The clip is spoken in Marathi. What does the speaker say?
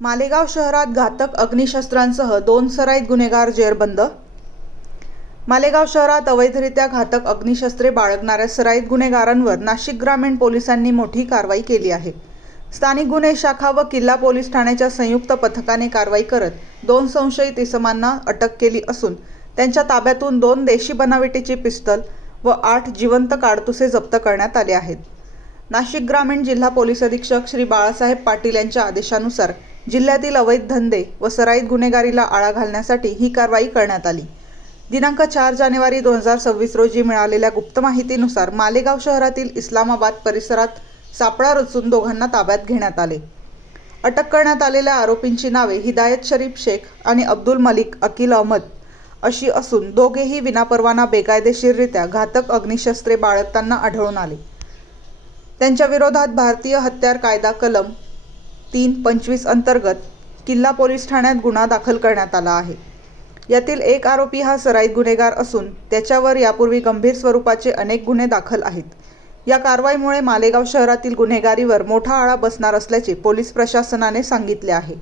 मालेगाव शहरात घातक अग्निशस्त्रांसह 2 सराईत गुन्हेगार जेरबंद। मालेगाव शहरात अवैधरित्या घातक अग्निशस्त्रे बाळगणाऱ्या सराईत गुन्हेगारांवर नाशिक ग्रामीण पोलिसांनी मोठी कारवाई केली आहे। स्थानिक गुन्हे शाखा व किल्ला पोलीस ठाण्याच्या संयुक्त पथकाने कारवाई करत 2 संशयित इसमांना अटक केली असून त्यांच्या ताब्यातून 2 देशी बनावटीची पिस्तल व 8 जिवंत काडतुसे जप्त करण्यात आले आहेत। नाशिक ग्रामीण जिल्हा पोलीस अधीक्षक श्री बाळासाहेब पाटील यांच्या आदेशानुसार जिल्ह्यातील अवैध धंदे व सराईत गुन्हेगारीला आळा घालण्यासाठी ही कारवाई करण्यात आली। दिनांक 4 जानेवारी 2026 रोजी मिळालेल्या गुप्त माहितीनुसार मालेगाव शहरातील इस्लामाबाद परिसरात सापळा रचून दोघांना ताब्यात घेण्यात आले। अटक करण्यात आलेल्या आरोपींची नावे हिदायत शरीफ शेख आणि अब्दुल मलिक अकील अहमद अशी असून दोघेही विनापरवाना बेकायदेशीररित्या घातक अग्निशस्त्रे बाळगताना आढळून आले। त्यांच्या विरोधात भारतीय हत्यार कायदा कलम 325 अंतर्गत किल्ला पोलीस ठाण्यात गुन्हा दाखल करण्यात आला आहे। यातील एक आरोपी हा सराईत गुन्हेगार असून त्याच्यावर यापूर्वी गंभीर स्वरूपाचे अनेक गुन्हे दाखल आहेत। या कारवाईमुळे मालेगाव शहरातील गुन्हेगारीवर मोठा आळा बसणार असल्याचे पोलीस प्रशासनाने सांगितले आहे।